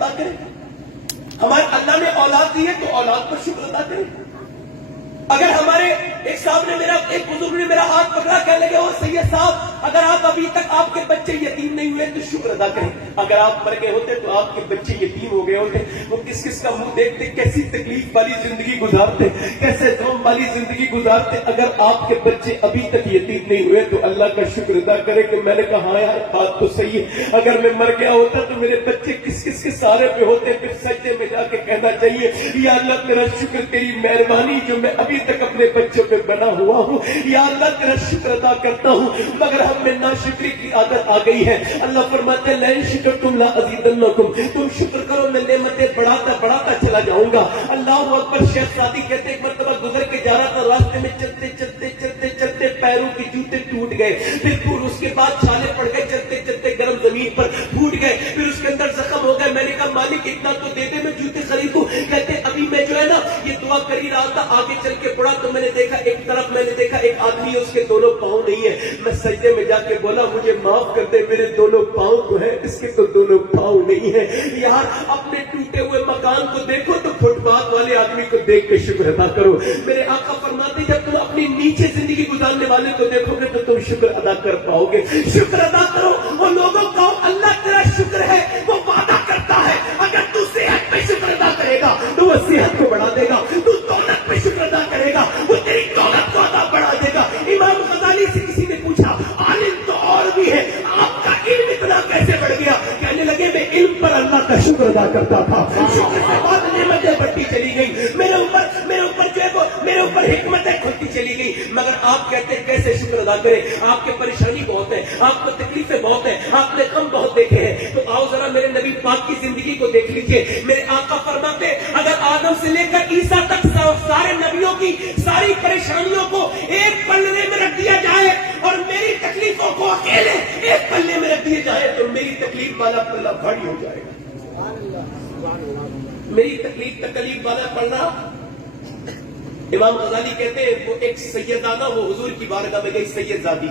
ادا کریں. ہمارے اللہ نے اولاد دی ہے تو اولاد پر شکر ادا کریں. اگر ہمارے ایک صاحب نے ایک بزرگ نے میرا ہاتھ پکڑا، کہنے لگے وہ سید صاحب اگر آپ ابھی تک آپ کے بچے یتیم نہیں ہوئے تو شکر ادا کریں. اگر آپ مر گئے ہوتے تو آپ کے بچے یتیم ہو گئے ہوتے. وہ کس کس کا منہ دیکھتے، کیسی تکلیف والی زندگی گزارتے، کیسے غم والی زندگی گزارتے. اگر آپ کے بچے ابھی تک یتیم نہیں ہوئے تو اللہ کا شکر ادا کرے کہ میں نے کہا یار بات تو صحیح ہے. اگر میں مر گیا ہوتا تو میرے بچے کس کس کے سہارے پہ ہوتے. پھر سجدے میں جا کے کہنا چاہیے یا اللہ تیرا شکر، تیری مہربانی جو میں ابھی تک اپنے بچوں پہ بنا ہوا ہوں. یا اللہ تیرا شکر ادا کرتا ہوں. مگر ہم میں ناشکری کی عادت آ گئی ہے. اللہ فرماتے لئن شکرتم لازیدنکم، تم شکر کرو میں نعمتیں بڑھاتا بڑھاتا چلا جاؤں گا. اللہ اکبر. شیخ سعدی کہتے ایک مرتبہ گزر کے جا رہا تھا، راستے میں چلتے چلتے چلتے چلتے پیروں کے جوتے ٹوٹ گئے. پھر اس کے بعد چھالے پڑ گئے، چلتے چلتے گرم زمین پر پھوٹ گئے. پھر اس کے اندر زخم ہو گئے. میں نے کہا مالک اتنا تو دے دے میں جوتے خریدوں. کہتے ابھی میں جو ہے نا یہ دعا کر ہی رہا تھا، آگے چل کے پڑا تو میں نے دیکھا ایک طرف میں نے دیکھا ایک آدمی اس کے دونوں پاؤں نہیں ہے. میں سجدے میں جا کے بولا مجھے معاف کر دے، میرے دونوں پاؤں تو ہیں، اس کے تو دونوں پاؤں نہیں ہیں. یار اپنے ٹوٹے ہوئے مکان کو دیکھو تو فٹ پاتھ والے آدمی کو دیکھ کے شکر ادا کرو. میرے آقا فرماتے جب تم اپنی نیچے زندگی گزارنے والے کو دیکھو گے تو تم شکر ادا کر پاؤ گے. شکر ادا کرو. اور لوگوں کو اللہ تیرا شکر ہے، وہ وعدہ کرتا ہے اگر تو صحت پہ شکر ادا کرے گا تو وہ صحت کو بڑھا دے گا. تو دولت پہ شکر ادا کرے گا وہ تیری دولت کو ادا بڑھا دے گا. امام غزالی سے کسی نے پوچھا عالم تو اور بھی ہے، آپ کا علم اتنا کیسے بڑھ گیا؟ کہنے لگے میں علم پر اللہ کا شکر ادا کرتا تھا، شکر سے بعد نعمتیں بڑھتی چلی گئی. میرے اوپر جو ہے وہ میرے اوپر حکمتیں کھلتی چلی گئی. مگر آپ کہتے ہیں کیسے شکر ادا کریں؟ آپ کی پریشانی بہت ہے، آپ کو تکلیفیں بہت ہیں، آپ نے غم بہت دیکھے ہیں. تو آؤ ذرا میرے نبی پاک کی زندگی کو دیکھ لیجیے. میرے آقا فرماتے اگر آدم سے لے کر عیسیٰ تک سارے نبیوں کی ساری پریشانیوں کو ایک پلڑے میں رکھ دیا جائے اور میری تکلیفوں کو اکیلے ایک پلڑے میں رکھ دیا جائے تو میری تکلیف والا پلہ بھاری ہو جائے گا. میری تکلیف والا پلڑا. امام غزالی کہتے ہیں وہ ایک سیدانہ وہ حضور کی بارگاہ میں گئی سید زادی،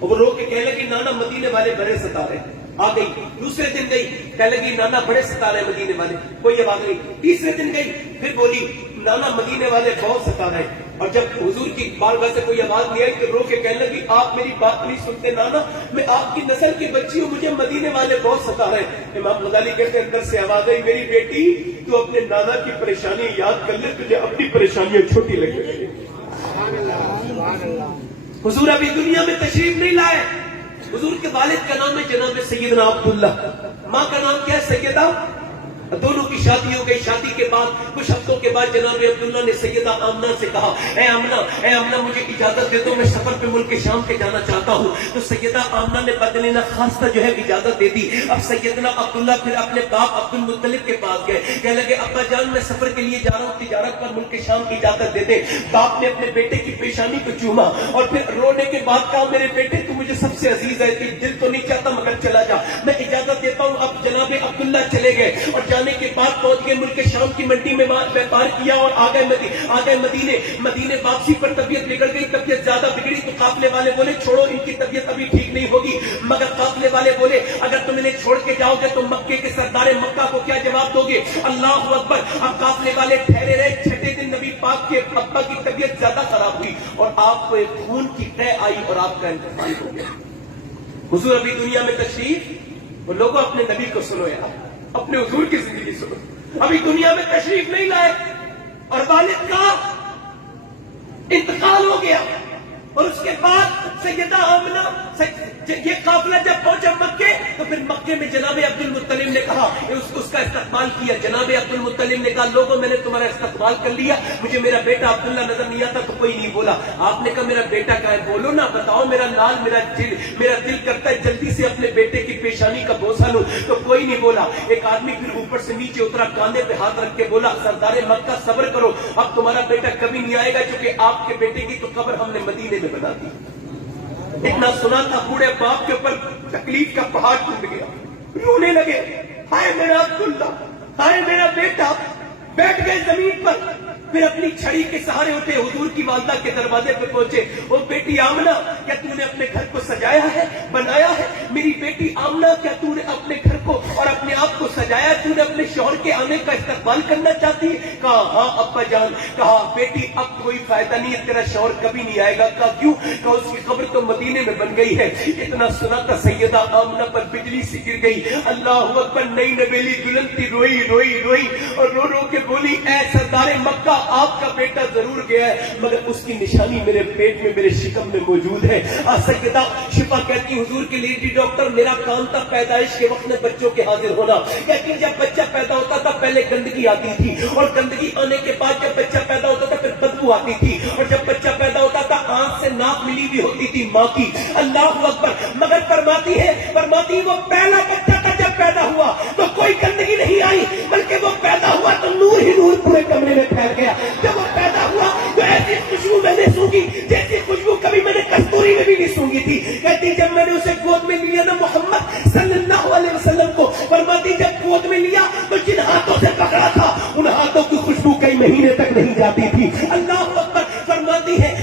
اور وہ رو کے کہنے لگی نانا مدینے والے بڑے ستارے. آ گئی. دوسرے دن گئی، کہنے لگی نانا بڑے ستارے مدینے والے، کوئی آواز نہیں. تیسرے دن گئی پھر بولی نانا مدینے والے بہت ستارے. اور جب حضور کی بارگاہ سے کوئی آواز نہیں آئی تو رو کے کہنے لگی آپ میری بات نہیں سنتے نانا، میں آپ کی نسل کی بچی ہوں، مجھے مدینے والے بہت ستارے. امام غزالی کہتے ہیں اندر سے آواز آئی میری بیٹی تو اپنے نانا کی پریشانی یاد کر لے، تجھے اپنی پریشانیاں چھوٹی لگے. حضور ابھی دنیا میں تشریف نہیں لائے. حضور کے والد کا نام ہے جناب سیدنا عبداللہ، ماں کا نام کیا ہے سیدہ. دونوں کی شادی ہو گئی. شادی کے بعد کچھ ہفتوں کے بعد جناب عبداللہ نے سیدہ آمنہ سے کہا اے آمنہ مجھے اجازت دے دو، میں سفر پہ ملک شام کے جانا چاہتا ہوں. تو سیدہ آمنہ نے بدلینہ خاصہ جو ہے اجازت دے دی. اب سیدنا عبداللہ پھر اپنے باپ عبد المطلب کے پاس گئے، کہنے لگے ابا جان میں سفر کے لیے جا رہا ہوں، تجارت پر ملک شام کی اجازت دے دے. باپ نے اپنے بیٹے کی پیشانی کو چوما اور پھر رونے کے بعد کہا میرے بیٹے تو مجھے سب سے عزیز ہے، دل تو نہیں چاہتا مگر چلا جا، میں اجازت دیتا ہوں. اب جناب عبداللہ چلے گئے اور جانے کے بعد پہنچ گئے ملک شام کی منڈی میں ویپار کیا اور آ گئے مدینے. واپسی پر طبیعت بگڑ گئی، طبیعت زیادہ بگڑی تو قافلے والے بولے چھوڑو ان کی طبیعت ابھی ٹھیک نہیں ہوگی. مگر قافلے والے بولے اگر تم انہیں چھوڑ کے جاؤ گے تو مکے کے سردار مکہ کو کیا جواب دو گے؟ اللہ اکبر. اب قافلے والے ٹھہرے رہے. چھٹے دن نبی پاک کے ابا کی طبیعت زیادہ خراب ہوئی اور آپ کو ایک خون کی قے آئی اور آپ کا انتقال ہو گیا. حضور ابھی دنیا میں تشریف، اور لوگوں اپنے نبی کو سنو یار، اپنے حضور کی زندگی سنو. ابھی دنیا میں تشریف نہیں لائے اور والد کا انتقال ہو گیا. اور اس کے بعد سیدہ آمنہ یہ قافلہ جب پہنچا مکے تو پھر مکے میں جناب عبد المطلب نے کہا اس کا استقبال کیا. جناب عبد المطلب نے کہا لوگوں میں نے تمہارا استقبال کر لیا، مجھے میرا بیٹا عبداللہ نظر نہیں آتا تو کوئی نہیں بولا. آپ نے کہا میرا بیٹا کہاں ہے؟ بولو نا، بتاؤ. میرا لال میرا دل کرتا ہے جلدی سے اپنے بیٹے کی پیشانی کا بوسہ لوں تو کوئی نہیں بولا. ایک آدمی پھر اوپر سے نیچے اترا، کاندھے پہ ہاتھ رکھ کے بولا سردار مکہ صبر کرو، اب تمہارا بیٹا کبھی نہیں آئے گا کیونکہ آپ کے بیٹے کی تو قبر ہم نے مدینے میں بنا دی. اتنا سنا تھا بوڑھے باپ کے اوپر تکلیف کا پہاڑ ٹوٹ گیا، رونے لگے ہائے میرا عبداللہ، ہائے میرا بیٹا. بیٹھ گئے زمین پر. پھر اپنی چھڑی کے سہارے اٹھے، حضور کی والدہ کے دروازے پہ پہنچے. وہ بیٹی آمنہ کیا تم نے اپنے گھر کو سجایا ہے، بنایا ہے؟ میری بیٹی آمنہ کیا تو نے اپنے گھر کو اور اپنے آپ کو سجایا, تو نے اپنے شوہر کے آنے کا استقبال کرنا چاہتی ہے؟ کہا ہاں ابا جان. کہا بیٹی اب کوئی فائدہ نہیں ہے, تیرا شوہر کبھی نہیں آئے گا. کہا کیوں؟ کہا اس کی قبر تو مدینے میں بن گئی ہے. اتنا سنا تھا سیدہ آمنہ پر بجلی سی گر گئی. اللہ اکبر. نئی نویلی دلہن تھی, روئی روئی روئی اور رو رو کے بولی اے سردار مکہ آپ کا بیٹا ضرور گیا ہے مگر اس کی نشانی میرے پیٹ میں میرے شکم میں موجود ہے. سیدہ شفا کہتی حضور کے لیڈی ڈاکٹر میرا کام تھا پیدائش کے وقت میں بچوں کے حاضر ہونا. کہتی جب بچہ پیدا ہوتا تھا پہلے گندگی آتی تھی اور گندگی آنے کے بعد جب بچہ پیدا ہوتا تھا پھر بدبو آتی تھی اور جب بچہ پیدا ہوتا تھا آنکھ سے ناک ملی ہوئی ہوتی تھی ماں کی. اللہ اکبر. مگر فرماتی وہ پہلا بچہ تھا جب پیدا ہوا تو کوئی گندگی نہیں آئی بلکہ وہ پیدا ہوا تو نور ہی نور پورے کمرے میں پھیل گیا. جب وہ پیدا ہوا تو ایسی خوشبو میں نے سونگی جیسی خوشبو کبھی میں نے کستوری میں بھی نہیں سونگی تھی. کہتی جب میں نے اسے گود میں لیا نا محمد صلی اللہ علیہ وسلم کو, فرماتی جب گود میں لیا تو جن ہاتھوں سے پکڑا تھا ان ہاتھوں کی خوشبو کئی مہینے تک نہیں جاتی تھی. اللہ اکبر.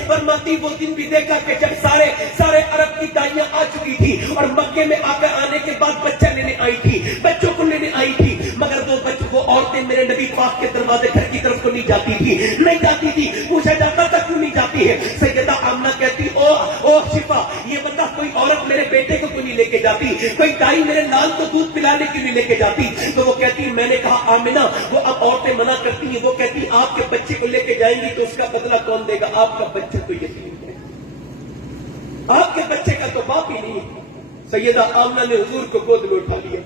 فرماتی وہ دن بھی دیکھا کہ جب سارے عرب کی دائیاں آ چکی تھی اور مکے میں آ کر آنے کے بعد بچہ لینے آئی تھی, بچوں کو لینے آئی تھی, مگر وہ عورتیں میرے نبی پاک کے دروازے گھر کی طرف کو نہیں جاتی تھی. پوچھا جاتا تھا کیوں نہیں جاتی ہے؟ سیدہ آمنہ کہتی او شفا یہ بتا کوئی عورت میرے بیٹے کو کیوں نہیں لے کے جاتی, کوئی دائی میرے لال کو دودھ پلانے کیوں نہیں لے کے جاتی؟ تو وہ کہتی میں نے کہا آمنہ وہ اب عورتیں منع کرتی ہیں, وہ کہتی آپ کے بچے کو لے کے جائیں گی تو اس کا بدلہ کون دے گا؟ آپ کا بچہ تو یتیم ہے, آپ کے بچے کا تو باپ ہی نہیں ہے. سیدہ آمنہ نے حضور کو گود میں اٹھا لیا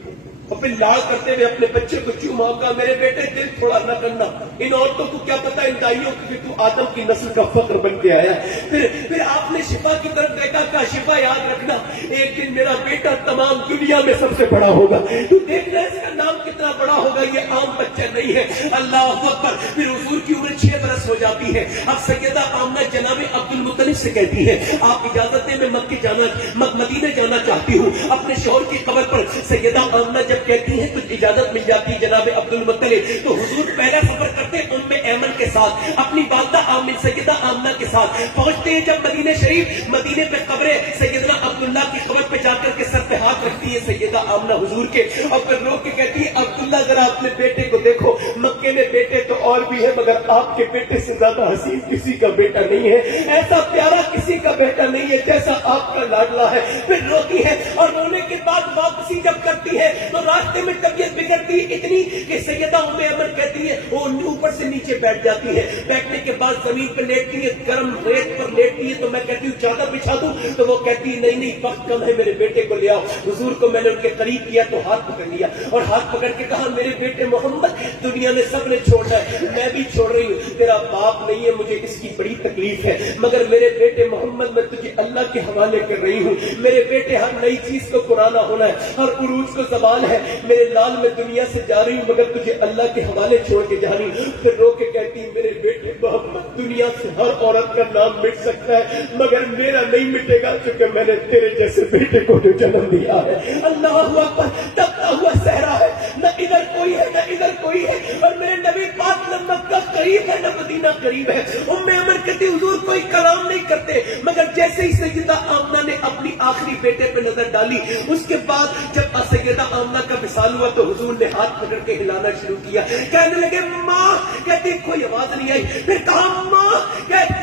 اور پھر لاڑ کرتے ہوئے اپنے بچے کو چوما, کہا میرے بیٹے دل تھوڑا نہ کرنا, ان عورتوں کو کیا پتا ان دائیوں کو کہ تو آدم کی نسل کا فخر بن کے آیا. پھر آپ نے شفا کی طرف دیکھا, کہا شفا یاد رکھنا ایک دن میرا بیٹا تمام دنیا میں سب سے بڑا ہوگا, تو دیکھنا اس کا نام کتنا بڑا ہوگا, یہ عام بچہ نہیں ہے. اللہ اکبر. پھر حضور کی عمر 6 برس ہو جاتی ہے. اب سیدہ آمنہ جناب عبد المطلب سے کہتی ہے آپ اجازت دیں میں مدینے جانا چاہتی ہوں اپنے شوہر کی قبر پر. سیدہ آمنہ جب کہتی ہیں کچھ اجازت مل جاتی جناب عبد المطلب, تو حضور پہلا سفر کرتے ام ایمن کے ساتھ اپنی والدہ سیدہ آمنہ کے ساتھ پہنچتے ہیں. جب مدینہ شریف مدینے پہ قبر سیدنا عبداللہ کی قبر پہ جا کر کے سر پہ ہاتھ رکھتی ہے سیدہ آمنہ حضور کے, اور پھر رو کے کہتی ہے عبداللہ ذرا اپنے بیٹے کو دیکھو, مکے میں بیٹے تو اور بھی ہے مگر آپ کے بیٹے سے زیادہ حسین کسی کا بیٹا نہیں ہے, ایسا پیارا کسی کا بیٹا نہیں ہے جیسا آپ کا لاڈلا ہے. پھر روتی ہے اور رونے کے بعد واپسی جب کرتی ہے تو راستے میں طبیعت بگڑتی ہے اتنی کہ سیدہ ام ایمن کہتی ہے وہ اوپر سے نیچے بیٹھ جاتی ہے, بیٹھنے کے بعد زمین پر لیٹتی ہے, گرم ریت پر لیٹتی ہے. تو میں کہتی ہوں چادر بچھا دوں, تو وہ کہتی ہے نہیں وقت کم ہے میرے بیٹے کو لے آؤ. حضور کو میں نے ان کے قریب کیا تو ہاتھ پکڑ لیا اور ہاتھ پکڑ کے کہا میرے بیٹے محمد دنیا میں سب نے چھوڑنا ہے, میں بھی چھوڑ رہی ہوں, تیرا باپ نہیں ہے مجھے اس کی بڑی تکلیف ہے, مگر میرے بیٹے محمد میں تجھے اللہ کے حوالے کر رہی ہوں. میرے بیٹے ہر نئی چیز کو پرانا ہونا ہے, ہر عروج کو زوال ہے, میرے لال میں دنیا سے جا رہی ہوں مگر تجھے اللہ کے حوالے چھوڑ کے جا رہی ہوں. پھر رو کے کہتی میرے بیٹے محمد دنیا سے ہر عورت کا نام مٹ سکتا ہے مگر میرا نہیں مٹے گا کیونکہ میں نے تیرے جیسے بیٹے کو جو جنم دیا ہے. اللہ اکبر. دبتا ہوا صحرا ہے, نہ ادھر کوئی ہے نہ ادھر کوئی ہے, اور میرے نبی پاک نہ مکہ قریب ہے نہ مدینہ قریب ہے. ام ایمن کہتی حضور کوئی کلام نہیں کرتے, مگر جیسے ہی سیدہ آمنہ نے اپنی آخری بیٹے پہ نظر ڈالی اس کے بعد جب سیدہ آمنہ کا وصال ہوا تو حضور نے ہاتھ پکڑ کے ہلانا شروع کیا, کہنے لگے ماں, کہتی کوئی آواز نہیں آئی. پھر کہا ماں,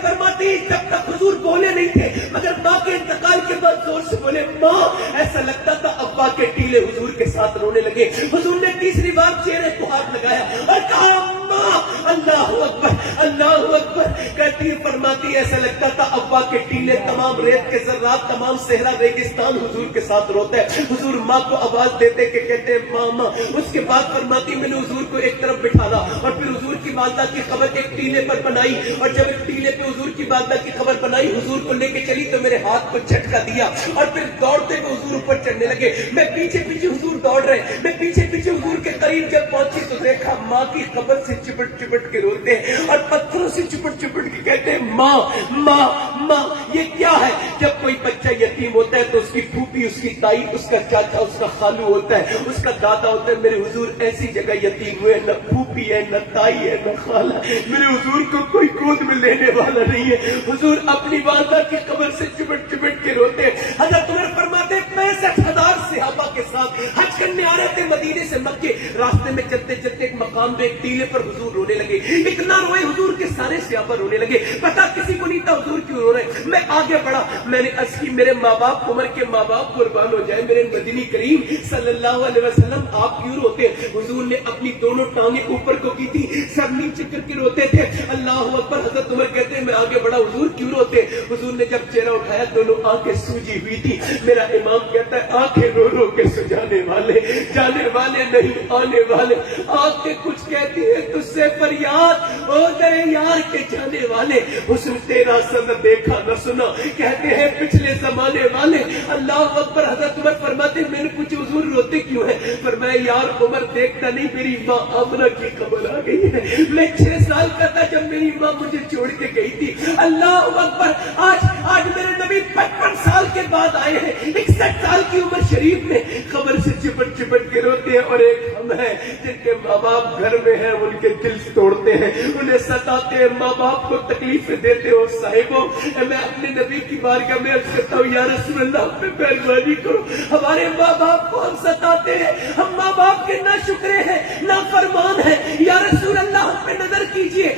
فرماتی جب تک حضور بولے نہیں تھے مگر ماں کے انتقال کے بعد زور سے بولے ماں. ایسا لگتا تھا ابا کے ٹیلے حضور کے ساتھ رونے لگے. حضور نے تیسری بار چہرے کو ہاتھ لگایا اور کہا ماں. اللہ اکبر اللہ اکبر. کہتی فرماتی ایسا لگتا تھا ابا کے ٹیلے تمام ریت کے ذرات تمام صحرا ریگستان حضور کے ساتھ روتا ہے. حضور ماں کو آواز دیتے کہ کہتے ماما. اس کے بعد فرماتی میں نے حضور کو ایک طرف بٹھالا اور پھر حضور کی والدہ کی قبر ایک ٹیلے پر بنائی, اور جب ایک ٹیلے پہ حضور کی والدہ کی قبر بنائی حضور کو لے کے چلی تو میرے ہاتھ کو جھٹکا دیا اور پھر دوڑتے ہوئے حضور اوپر چڑھنے لگے. میں پیچھے پیچھے حضور دوڑ رہے, میں پیچھے پیچھے حضور کے قریب جب پہنچی تو دیکھا ماں کی قبر سے چپٹ چپٹ کے روتے ہیں اور پتھروں سے چپٹ چپٹ کے کہتے ہیں ماں ماں ماں. یہ کیا ہے؟ جب کوئی بچہ یتیم ہوتا ہے تو اس کی پھوپھی، اس کی تائی، اس کا چاچا، اس کا خالو ہوتا ہے، اس کا دادا ہوتا ہے. میرے حضور ایسی جگہ یتیم ہوئے، نہ پھوپھی ہے، نہ تائی ہے، نہ خالہ. میرے حضور کو کوئی گود میں لینے والا نہیں ہے. حضور اپنی والدہ کی قبر سے چپٹ چپٹ کے روتے ہیں. حضرت عمر فرماتے ہیں 65,000 صحابہ کے ساتھ حج کرنے آ رہے تھے مدینے سے مکے. راستے میں چلتے چلتے ایک مقام پہ ایک ٹیلے پر حضور رونے لگے. اتنا روئے حضور کے سارے صحابہ رونے لگے. پتا کسی کو نہیں تھا حضور کیوں رو رہے. میں آگے بڑھا، میں نے عرض کی میرے ماں باپ، عمر کے ماں باپ قربان ہو جائے، میرے مدنی کریم صلی اللہ علیہ وسلم آپ کیوں روتے؟ حضور نے اپنی دونوں ٹانگیں اوپر کو کی تھی، سر نیچے کر کے روتے تھے. اللہ اکبر. حضرت عمر کہتے ہیں میں آگے بڑھا، حضور کیوں روتے؟ حضور نے جب چہرہ اٹھایا دونوں آنکھیں سوجی ہوئی تھی. میرا امام کہتا ہے آنکھیں رو رو کے سجانے والے، جانے والے نہیں آنے والے. آنکھیں کچھ کہتی ہے تجھ سے فریاد ہو گئے یار کے جانے والے. حسن تیرا سن دیکھا نہ سنا کہتے ہیں پچھلے زمانے والے. اللہ اکبر. حضرت عمر فرماتے میں نے پوچھا حضور روتے کیوں ہے؟ فرمایا یار عمر دیکھتا نہیں میری ماں آمنہ کی خبر آ گئی ہے. میں 6 سال کا تھا جب میری ماں مجھے چھوڑ کے گئی تھی. اللہ اکبر. آج میرے نبی 55 سال کے بعد آئے ہیں، 61 سال کی عمر شریف میں خبر سے چپٹ چپٹ کے روتے ہیں. اور ایک ہم ہیں جن کے ماں باپ گھر میں ہیں، ان کے دل توڑتے ہیں، انہیں ستاتے ہیں، ماں باپ کو تکلیفیں دیتے ہو. صاحبوں میں اپنے نبی کی بارگاہ میں عرض کرتا ہوں یا رسول اللہ ہم پہ مہربانی کرو. ہمارے ماں باپ کو ہم ستاتے ہیں، ہم ماں باپ کے نہ شکرے ہیں نہ فرمان ہے. یا رسول اللہ ہم پہ نظر کیجئے.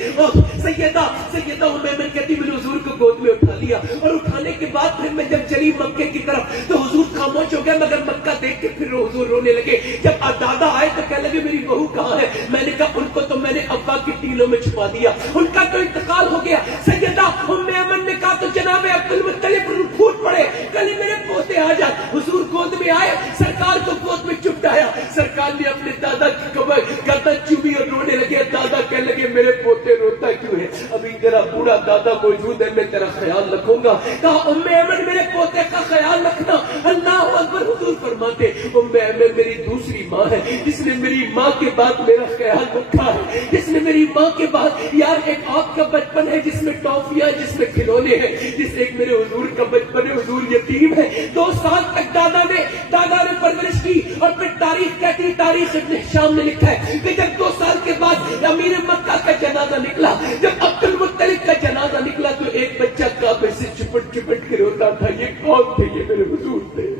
سیدہ امیمن کہتی میں نے حضور کو گود میں اٹھا لیا، اور اٹھانے کے بعد پھر میں جب چلی مکے کی طرف تو حضور خاموش ہو گیا، مگر مکہ دیکھ کے پھر حضور رونے لگے. جب دادا آئے تو کہنے لگے میری بہو کہاں ہے؟ میں نے کہا ان کو تو میں نے ابا کی ٹیلوں میں چھپا دیا، ان کا تو انتقال ہو گیا. سیدہ ام ایمن نے کہا تو جناب عبد المطلب پھوٹ پڑے، کل میرے پوتے آ جائے. حضور گود میں آئے، سرکار کو گود میں چپٹایا. سرکار نے اپنے دادا کی کمر گردن چومی اور رونے لگے. دادا کہنے لگے میرے پوتے روتا کیوں ہے؟ ابھی تیرا بوڑھا دادا موجود ہے، میں تیرا خیال رکھوں گا. کہا ام ایمن میرے پوتے کا خیال رکھنا. اللہ اکبر. حضور فرماتے ام ایمن میری دوسری ماں ہے جس نے میری ماں کے بعد میرا خیال رکھا ہے، جس نے میری ماں کے بعد یار ایک آپ کا بچپن ہے جس میں ٹافیاں، جس میں کھلونے ہیں، جس ایک میرے حضور کا بچپن ہے. حضور یتیم ہے. 2 سال تک دادا نے پرورش کی. اور پھر تاریخ کہتی، تاریخ ابن ہشام نے لکھا ہے کہ جب 2 سال کے بعد امیر مکہ کا جنازہ نکلا، جب عبد المطلب کا جنازہ نکلا تو ایک بچہ کعبے سے چپٹ چپٹ کے روتا تھا. یہ کون تھے؟ یہ میرے حضور تھے،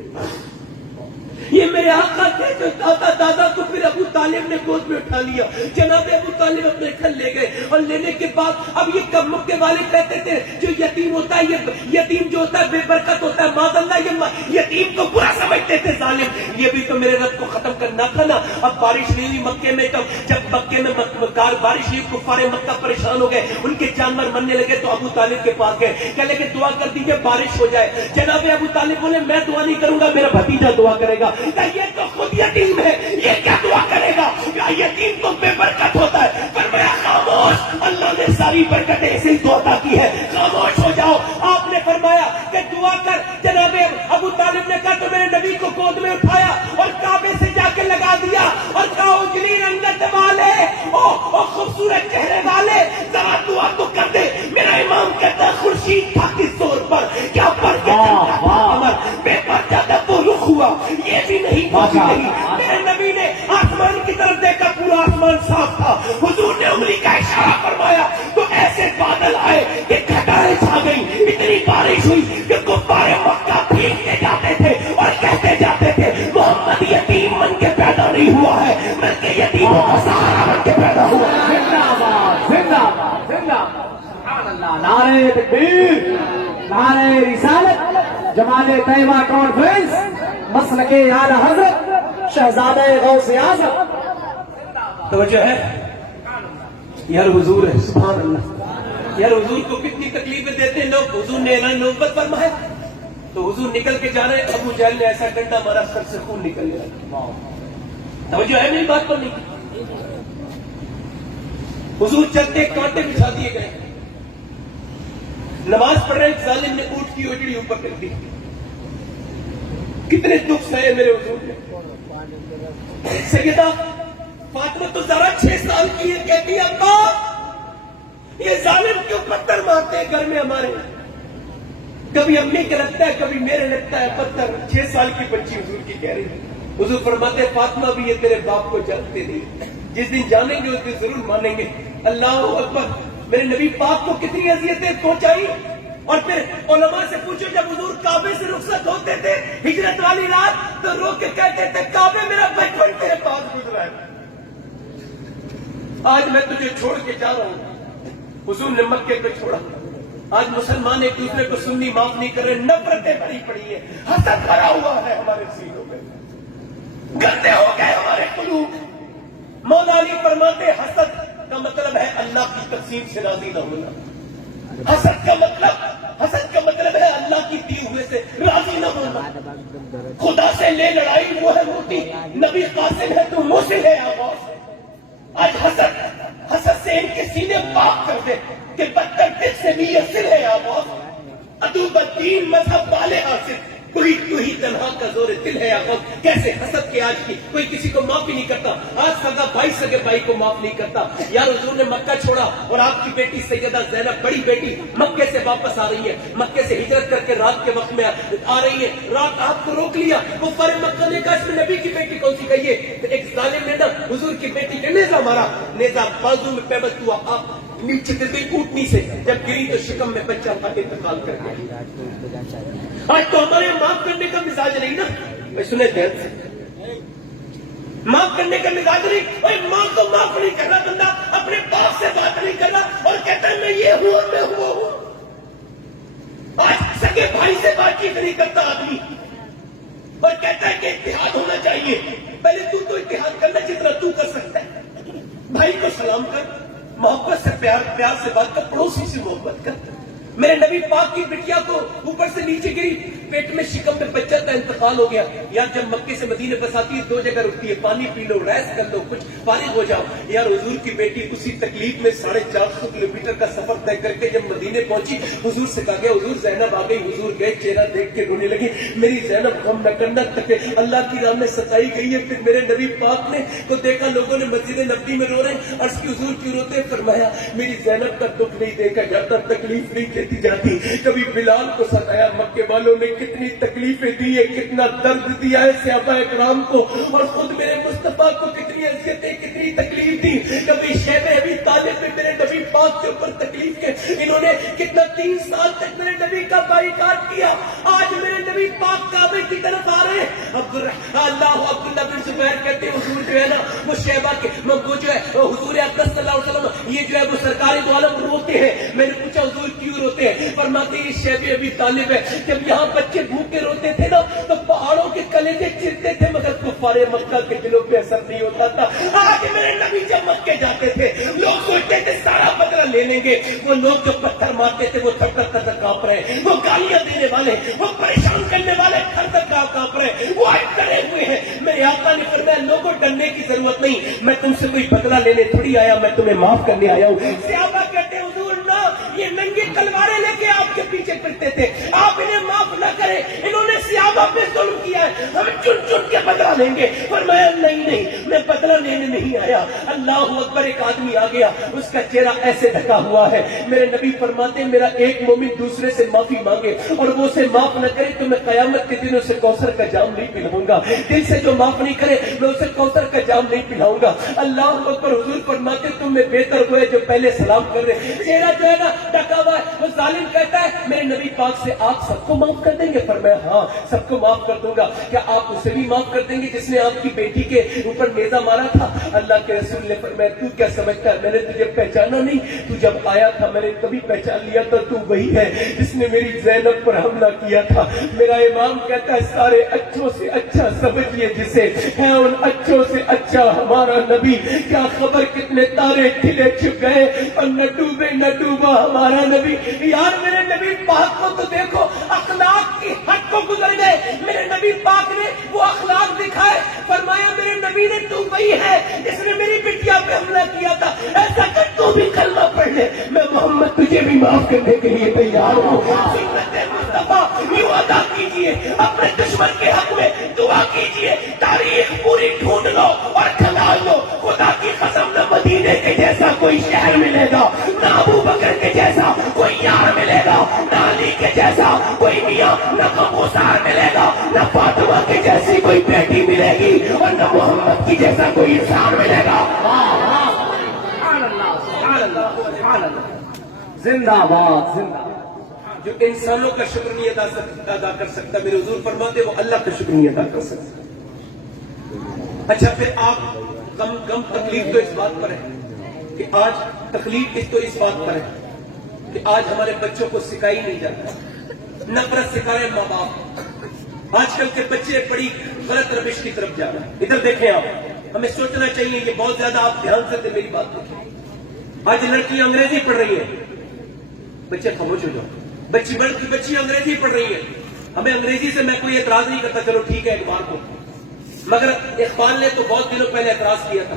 یہ میرے آقا تھے جو دادا کو پھر ابو طالب نے گود میں اٹھا لیا. جناب ابو طالب اپنے گھر لے گئے، اور لینے کے بعد اب یہ مکے والے کہتے تھے جو یتیم ہوتا ہے، یہ یتیم جو ہوتا ہے بے برکت ہوتا ہے، معاذ اللہ یہ یتیم کو برا سمجھتے تھے ظالم. یہ بھی تو میرے رب کو ختم کرنا تھا نا. اب بارش نہیں ہوئی مکے میں، جب مکے میں بارش ہوئی کفار مکہ پریشان ہو گئے، ان کے جانور مرنے لگے تو ابو طالب کے پاس گئے، کہنے لگے دعا کر دیجیے بارش ہو جائے. جناب ابو طالب بولے میں دعا نہیں کروں گا، میرا بھتیجا دعا کرے گا. یہ تو خود یتیم ہے، یہ کیا دعا کرے گا؟ یتیم تو بے برکت ہوتا ہے. فرمایا خاموش، اللہ نے ساری برکتیں اسے تو عطا کی ہے، خاموش ہو جاؤ. آپ نے فرمایا کہ دعا کر. جناب ابو طالب نے کہا تو میرے نبی کو گود میں اٹھایا اور کعبے سے جا کے لگا دیا اور کہا اجلی رنگت والے، او خوبصورت چہرے والے، ذرا دعا تو کر دے. میرا امام کہتا ہے خورشید تھا کس زور پر، کیا پر کے بے پر جب وہ رخ ہوا یہ بھی نہیں پہنچی نہیں. میرے نبی نے آسمان کی طرف دیکھا، پورا آسمان صاف تھا. حضور نے انگلی کا اشارہ فرمایا تو ایسے بادل آئے کہ گھٹاریں چھا گئی. اتنی بارش ہوئی کہ کفار مکہ بھیگتے جاتے تھے اور کہتے جاتے تھے محمد یتیم بن کے پیدا نہیں ہوا ہے بلکہ یتیموں کا سہارا بن کے پیدا ہوا ہے. زندہ باد، زندہ باد، زندہ باد. سبحان اللہ. نعرہ تکبیر، نعرہ رسالت، جمال طیبہ کانفرنس، مسلک اعلی حضرت شہزادہ غوث اعظم. توجہ ہے یار، حضور ہے. سبحان اللہ. یار حضور کو کتنی تکلیفیں دیتے ہیں لوگ. حضور نے اعلان نوبت فرمایا تو حضور نکل کے جا رہے، ابو جہل نے ایسا ڈنڈا مارا سر سے خون نکل گیا. توجہ ہے میری بات پر نہیں. حضور چلتے کانٹے بچھا دیے گئے. نماز پڑھ رہے ظالم نے اونٹ کی اوجڑی اوپر کر دی. کتنے دکھ سہے میرے حضور نے. سیدہ فاطمہ تو ذرا 6 سال کی ہے، کہتی ہے ابا یہ ظالم کیوں پتھر مارتے ہیں گھر میں ہمارے؟ کبھی امی کے لگتا ہے کبھی میرے لگتا ہے پتھر. 6 سال کی بچی حضور کی کہہ رہی ہے. حضور فرماتے ہیں فاطمہ بھی یہ تیرے باپ کو جانتے نہیں, جس دن جانیں گے اس دن ضرور مانیں گے. اللہ اکبر. میرے نبی پاک کو کتنی اذیتیں پہنچائی. اور پھر علماء سے پوچھو, جب حضور کعبے سے رخصت ہوتے تھے ہجرت والی رات, تو رو کے کہتے تھے کعبے میرا بچپن تیرے پاس گزرا ہے, آج میں تجھے چھوڑ کے جا رہا ہوں. حضور نے مکے کو چھوڑا. آج مسلمان ایک دوسرے کو سنی معاف نہیں کر رہے, نفرتیں بھری پڑی ہیں, حسد بھرا ہوا ہے ہمارے سینوں میں, گندے ہو گئے ہمارے قلوب. مولا علی فرماتے حسد کا مطلب ہے اللہ کی تقسیم سے راضی نہ ہونا. حسد کا مطلب ہے اللہ کی دی ہوئے سے راضی نہ ہونا. خدا سے لے لڑائی وہ ہے موتی, نبی قاسم ہے تو موسل ہے آواز. آج حسد سے ان کے سینے پاک کر دے کہ بدتر دل سے بھی اصل ہے آواز. ادوب الدین مذہب والے حاصل, تو ہی تنہا کا زور دل ہے آواز. کیسے حسد کے آج کی کوئی کسی کو معاف ہی نہیں کرتا. آج سگا بھائی سگے بھائی کو معاف نہیں کرتا. یار حضور نے مکہ چھوڑا اور آپ کی بیٹی سیدہ زینب بڑی بیٹی مکے سے واپس آ رہی ہے, مکے سے ہجرت کر کے رات کے وقت میں آ رہی ہے. رات آپ کو روک لیا, وہ فارے مکہ نے کہا اس میں نبی کی بیٹی کون سی کہیے. تو ایک ظالم نے نا حضور کی بیٹی کے نیزہ مارا, نیزہ بازو میں پیوست ہوا, آپ نیچے گر گئی کوٹنی سے, جب گری تو شکم میں بچہ تھا انتقال کر گیا. آج تو ہمارے معاف کرنے کا مزاج نہیں نا. سنیں دیر سے, معاف کرنے کا مزاج نہیں. اور ماں کو معاف نہیں کرنا بندہ, اپنے باپ سے بات نہیں کرنا اور کہتا ہے میں یہ ہوں اور میں وہ ہوں. آج سگے بھائی سے بات چیت نہیں کرتا آدمی اور کہتا ہے کہ اتحاد ہونا چاہیے. پہلے تو اتحاد کرنا جتنا تو کر سکتا ہے. بھائی کو سلام کر, محبت سے پیار سے بات کر, پڑوسی سے محبت کر. میرے نبی پاک کی بٹیا کو اوپر سے نیچے گری, پیٹ میں شکم میں بچہ تھا, انتقال ہو گیا. یار جب مکے سے مدینے بس آتی ہے 2 جگہ رکتی ہے, پانی پی لو, ریسٹ کر لو, کچھ فارغ ہو جاؤ. یار حضور کی بیٹی اسی تکلیف میں 450 کلومیٹر کا سفر طے کر کے جب مدینے پہنچی, حضور سے کہا گیا حضور زینب آ گئی. حضور گئے, چہرہ دیکھ کے رونے لگی, میری زینب غم نہ کرنا, اللہ کی راہ میں ستائی گئی ہے. پھر میرے نبی پاک نے کو دیکھا لوگوں نے مسجد نبوی میں رو رہے ہیں, عرض کی حضور کیوں روتے؟ فرمایا میری زینب کا دکھ نہیں دیکھا جاتا, تکلیف نہیں دیتی جاتی. کبھی بلال کو ستایا, مکے والوں نے کتنی تکلیفیں دی ہے, کتنا درد دیا ہے صحابہ اکرام کو, اور خود میرے مصطفیٰ کو کتنی اذیتیں کتنی تکلیف دی. کبھی شیبہ ابی طالب نے میرے نبی پاک کے اوپر تکلیف کے, انہوں نے کتنا 3 سال تک میرے نبی کا بائیکاٹ کیا. آج میرے نبی پاک کعبے کی طرف آ رہے ہیں. عبداللہ بن زبیر کہتے ہیں حضور جو ہے نا وہ شیبہ کے وہ جو ہے حضور اقدس صلی اللہ علیہ وسلم یہ جو ہے وہ سرکاری دو عالم روتے ہیں. میں نے پوچھا حضور کیوں روتے ہیں؟ فرماتے ہیں شیبہ ابی طالب ہے, جب یہاں بچے بھوکے روتے تھے نا تو پہاڑوں کے کلیجے چرتے تھے, مگر کفار مکہ کے دلوں پہ اثر نہیں ہوتا تھا. آج میرے نبی جب مکے جاتے تھے لوگ سوچتے تھے سارا بدلہ لے لیں گے. وہ لوگ جو پتھر مارتے تھے وہ تھر تھر کانپ رہے, وہ گالیاں دینے والے, وہ پریشان کرنے والے تھر تھر کانپ رہے, وہ آج ڈرے ہوئے ہیں. میرے آقا نے فرمایا لوگوں ڈرنے کی ضرورت نہیں, میں تم سے کوئی بدلہ لینے تھوڑی آیا, میں تمہیں معاف کرنے آیا ہوں. صحابہ کہتے ہیں حضور نہ, یہ ننگی تلواریں لے کے آپ کے پیچھے پھرتے تھے, آپ انہیں معاف نہ کریں, انہوں نے صحابہ پہ ظلم کیا ہے, ہم چن چن کے بدلہ لیں گے. فرمایا نہیں میں بدلہ لینے نہیں آیا. اللہ اکبر. ایک آدمی آ گیا, اس کا چہرہ ایسے ڈھکا ہوا ہے. میرے نبی فرماتے ہیں میرا ایک مومن دوسرے سے معافی مانگے اور وہ اسے معاف نہ کرے تو میں قیامت کے دن اسے کوثر کا جام نہیں پلاؤں گا. دل سے جو معاف نہیں کرے میں اسے کوثر کا جام نہیں پلاؤں گا. اللہ اکبر. حضور فرماتے تم میں بہتر ہوئے جو پہلے سلام کر رہے. چہرہ جو ہے نا ڈھکا ہوا ہے. وہ ظالم کہتا ہے میرے نبی پاک سے آپ سب کو معاف کر دیں گے؟ فرمایا ہاں سب کو معاف کر دوں گا. کیا آپ اسے بھی معاف کر دیں گے جس نے آپ کی بیٹی کے اوپر نیزہ مارا تھا؟ اللہ کے رسول نے فرمایا تو کیا سمجھتا ہے میں نے تجھے پہچانا نہیں؟ تو جب آیا تھا میں نے کبھی پہچان لیا تھا, تو وہی ہے جس نے میری زینب پر حملہ کیا تھا. میرا امام کہتا ہے سارے اچھوں سے اچھا سمجھیے جسے ہے, ان اچھوں سے اچھا ہمارا نبی. کیا خبر کتنے تارے کھلے چھپ گئے اور نہ ڈوبا ہمارا نبی. یار میرے نبی پاک کو تو دیکھو, اخلاق کی حد کو گزر گئے. میرے نبی پاک نے وہ اخلاق دکھائے. فرمایا میرے نبی نے تو وہی ہے جس نے میری بٹیا پہ حملہ کیا تھا, ایسا کر تو بھی کلمہ پڑھ لے, میں محمد تجھے بھی معاف کرنے کے لیے تیار ہوں. سنت مصطفیٰ یوں ادا کیجیے, اپنے دشمن کے حق میں دعا کیجیے, تاریخ پوری ڈھونڈ لو اور کھلا لو. خدا کی قسم نہ مدینے کے جیسا کوئی کوئی شہر ملے گا، نہ ابو بکر کے جیسا کوئی یار ملے گا، نہ علی کے جیسا کوئی میاں، نہ غوثار ملے گا، نہ فاطمہ کے جیسی کوئی بیٹی ملے گی، اور نہ محمد کی جیسا کوئی انسان ملے گا۔ سبحان اللہ، سبحان اللہ، سبحان اللہ، زندہ باد، زندہ باد۔ جو انسانوں کا شکر نہیں ادا کر سکتا، میرے حضور فرماتے وہ اللہ کا شکر نہیں ادا کر سکتا۔ اچھا پھر آپ غم تکلیف تو اس بات پر ہے کہ آج تکلیف تو اس بات پر ہے کہ آج ہمارے بچوں کو سکھائی نہیں جاتا، نفرت سکھائے ماں باپ۔ آج کل کے بچے بڑی غلط روش کی طرف جا رہے ہیں۔ ادھر دیکھیں آپ، ہمیں سوچنا چاہیے، یہ بہت زیادہ آپ دھیان سے میری بات دیکھیں۔ آج لڑکیاں انگریزی پڑھ رہی ہیں، بچے خاموش ہو جاؤ، بچی انگریزی پڑھ رہی ہے۔ ہمیں انگریزی سے میں کوئی اعتراض نہیں کرتا، چلو ٹھیک ہے اقبال کو، مگر اقبال نے تو بہت دنوں پہلے اعتراض کیا تھا،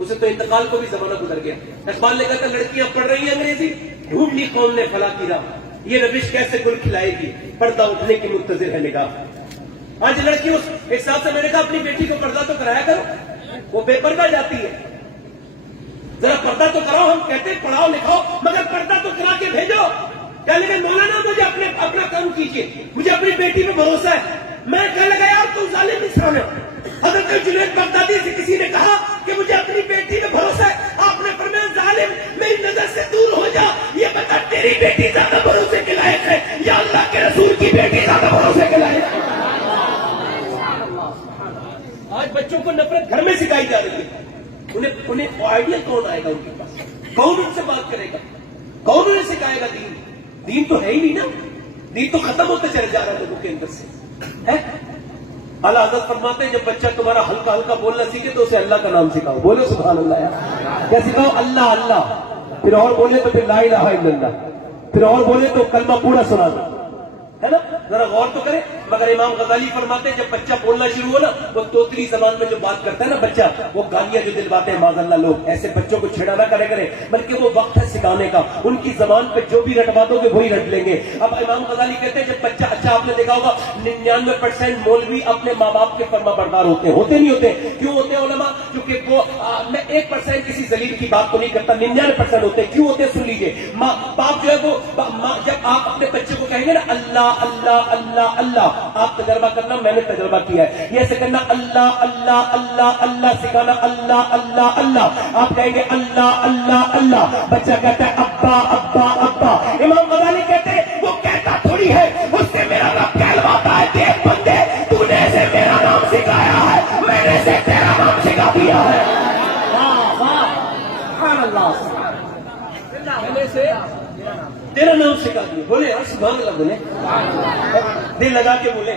اسے تو انتقال کو بھی زمانہ گزر گیا۔ اقبال نے کہا تھا لڑکیاں پڑھ رہی ہیں انگریزی، ڈھونڈ لی قوم نے فلاں کی راہ، یہ روش کیسے گل کھلائے گی، پردہ اٹھنے کی منتظر ہے نگاہ۔ آج لڑکی ایک ساتھ سے میں نے کہا اپنی بیٹی کو پردہ تو کرایا کرو، وہ بے پردہ جاتی ہے، ذرا پردہ تو کراؤ۔ ہم کہتے ہیں پڑھاؤ لکھاؤ، مگر پردہ تو کرا کے بھیجو۔ کہنے لگے مولانا مجھے اپنا کام کیجیے، مجھے اپنی بیٹی پہ بھروسہ ہے۔ میں کہنے لگا یار تم ظالم انسان ہو۔ حضرت جنید بغدادی سے کسی نے کہا کہ مجھے اپنی بیٹی پہ بھروسہ ہے، آپ نے فرمایا ظالم میری نظر سے دور ہو جا، یہ بتا تیری بیٹی زیادہ بھروسے کے لائق ہے یا اللہ کے رسول کی بیٹی زیادہ بھروسے کے لائق ہے؟ آج بچوں کو نفرت گھر میں سکھائی جا رہی ہے، انہیں آئیڈیا کون آئے گا ان کے پاس، کون ان سے بات کرے گا، کون انہیں سکھائے گا؟ دین تو ہے ہی نہیں نا، دین تو ختم ہوتے چلے جا رہا ہے لوگوں کے اندر سے۔ اعلیٰ حضرت فرماتے ہیں جب بچہ تمہارا ہلکا ہلکا بولنا سیکھے تو اسے اللہ کا نام سکھاؤ، بولو سبحان اللہ یار، کیا سکھاؤ؟ اللہ اللہ، پھر اور بولے تو پھر لا الہ الا اللہ، پھر اور بولے تو کلمہ پورا سنا دو، ہے نا؟ ذرا غور تو کرے۔ مگر امام غزالی فرماتے ہیں جب بچہ بولنا شروع ہو نا، وہ توتلی زبان میں جو بات کرتا ہے نا بچہ، وہ گالیاں جو دلواتے ہیں معاذ اللہ لوگ، ایسے بچوں کو چھیڑا نہ کرے، بلکہ وہ وقت ہے سکھانے کا، ان کی زبان پہ جو بھی رٹوا دو گے وہی رٹ لیں گے۔ اب امام غزالی کہتے ہیں جب بچہ، اچھا آپ نے دیکھا ہوگا 99% مولوی اپنے ماں باپ کے فرما بردار ہوتے نہیں ہوتے؟ کیوں ہوتے ہیں علماء؟ کیونکہ وہ میں 1% کسی ذلیل کی بات کو نہیں کرتا، 99% ہوتے ہیں۔ کیوں ہوتے ہیں؟ سن لیجیے، ماں باپ جو ہے وہ جب آپ اپنے بچے کو کہیں گے نا اللہ اللہ اللہ اللہ، آپ تجربہ کرنا، میں نے تجربہ کیا ہے، یہ ایسے کرنا اللہ اللہ اللہ اللہ، سکھانا اللہ اللہ اللہ، آپ کہیں گے اللہ اللہ اللہ، بچہ کہتا ہے ابا ابا ابا۔ امام غزالی کہتے ہیں وہ کہتا تھوڑی ہے، اس سے میرا رب کہلواتا ہے دیکھ بندے تو نے اسے میرا نام سکھایا ہے، میں نے اسے تیرا نام سکھا دیا ہے۔ واہ واہ، سبحان اللہ، سبحان اللہ، میں نے اسے تیرا نام سکھا دیا۔ بولے سبحان اللہ، بولے دل لگا کے بولے۔